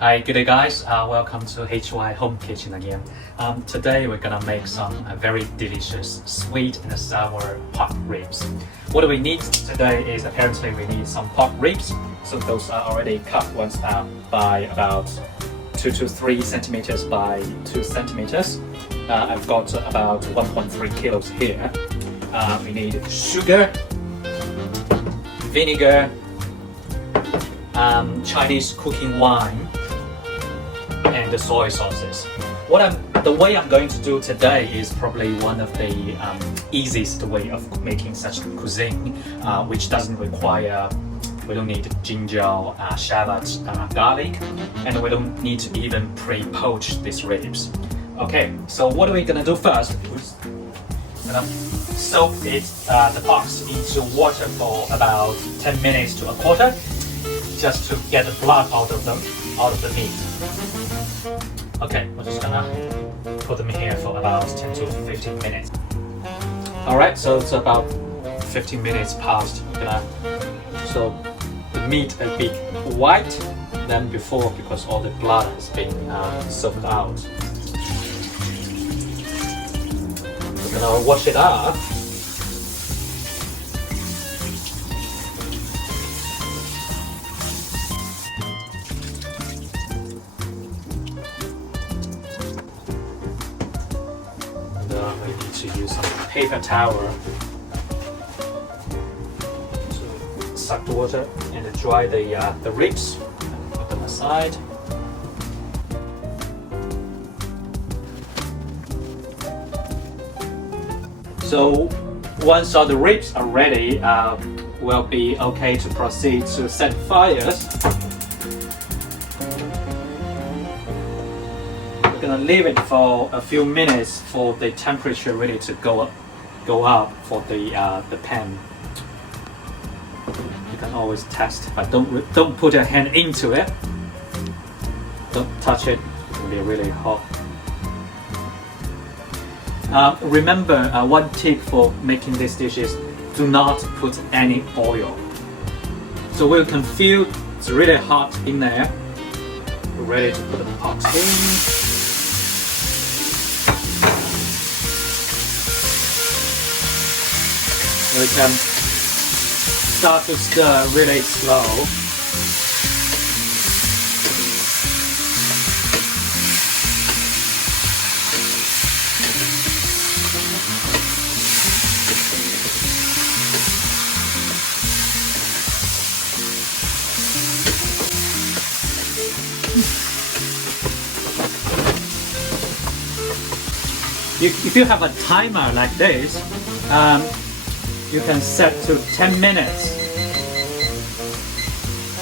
Hi, good day guys. Welcome to HY Home Kitchen again. Today we're gonna make some very delicious sweet and sour pork ribs. What we need today is apparently we need some pork ribs. So those are already cut ones out by about 2 to 3 centimeters by 2 centimeters. I've got about 1.3 kilos here. We need sugar, vinegar, Chinese cooking wine, and the soy sauces. The way I'm going to do today is probably one of the easiest way of making such cuisine, which doesn't require, we don't need ginger, shallot, garlic, and we don't need to even pre-poach these ribs. Okay, so what are we gonna do first? We're gonna soak the pork into water for about 10 minutes to a quarter, just to get the blood out of the meat. Okay, we're just gonna put them here for about 10 to 15 minutes. Alright, so it's about 15 minutes past. So the meat a bit white than before because all the blood has been soaked out. We're gonna wash it up. We need to use some paper towel to suck the water and dry the ribs and put them aside. So once all the ribs are ready, we'll be okay to proceed to set fires. Gonna leave it for a few minutes for the temperature really to go up for the pan. You can always test, but don't put your hand into it. Don't touch it; it will be really hot. Remember, one tip for making this dish is do not put any oil. So we can feel it's really hot in there. We're ready to put the pork in. We can start to stir really slow. If you have a timer like this, you can set to 10 minutes.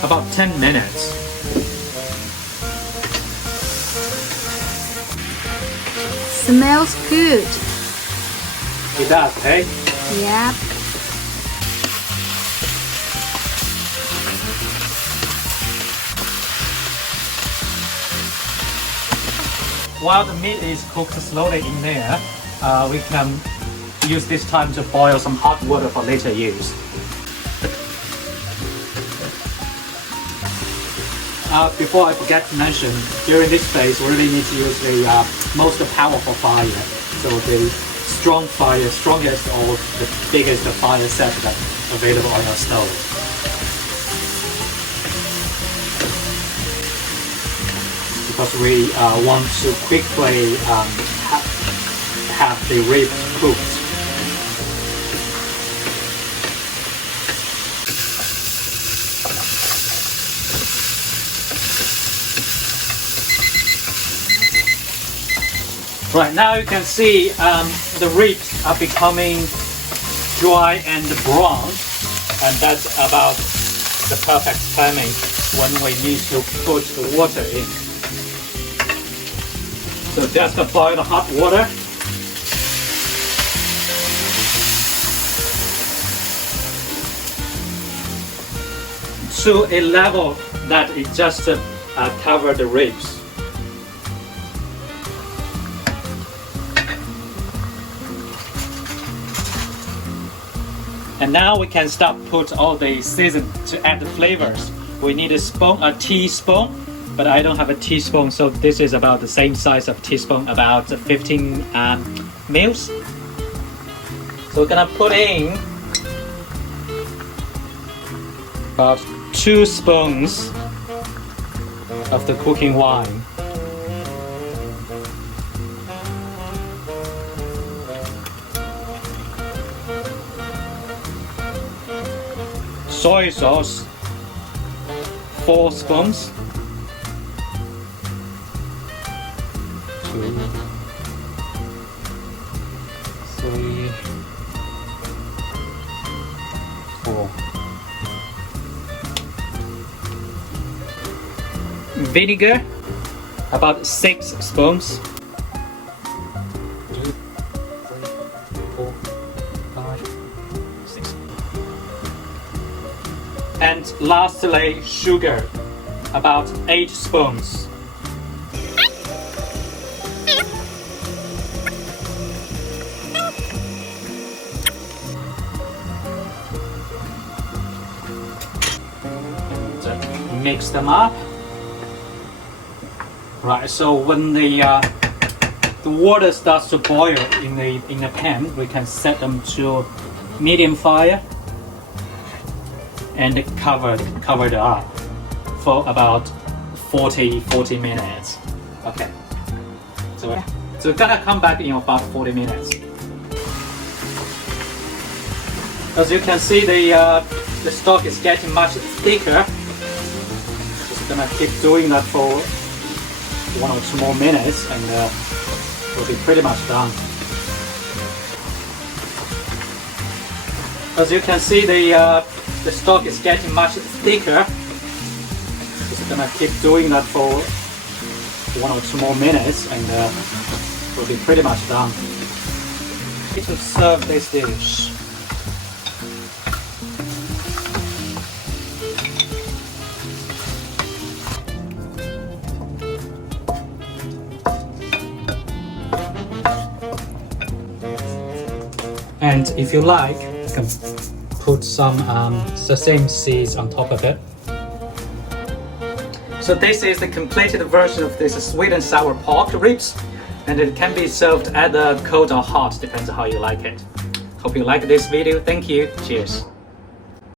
About 10 minutes. Smells good. It does, hey? Yep. While the meat is cooked slowly in there, we can use this time to boil some hot water for later use. Before I forget to mention, during this phase we really need to use the most powerful fire. So the strong fire, strongest or the biggest fire set that's available on your stove. Because we want to quickly have the ribs cooked. Right, now you can see the ribs are becoming dry and brown, and that's about the perfect timing when we need to put the water in. So just boil the hot water. To a level that it just cover the ribs. And now we can start put all the season to add the flavors. We need a spoon, a teaspoon but I don't have a teaspoon, so this is about the same size of teaspoon, about 15 mils. So we're gonna put in about 2 spoons of the cooking wine. Soy sauce, 4 spoons. 2, 3, 4. Vinegar, about 6 spoons. 2, 3, 4, 5, 6. And lastly, sugar, about 8 spoons. So mix them up. Right, so when the water starts to boil in the pan, we can set them to medium fire and cover it up for about 40 minutes. Okay. So we're gonna come back in about 40 minutes. As you can see, the stock is getting much thicker. Just gonna keep doing that for 1 or 2 more minutes, and we'll be pretty much done. As you can see, the stock is getting much thicker. Just gonna keep doing that for 1 or 2 more minutes, and we'll be pretty much done. To serve this dish. And if you like, you can put some sesame seeds on top of it. So this is the completed version of this sweet and sour pork ribs, and it can be served either cold or hot, depends on how you like it. Hope you like this video. Thank you. Cheers.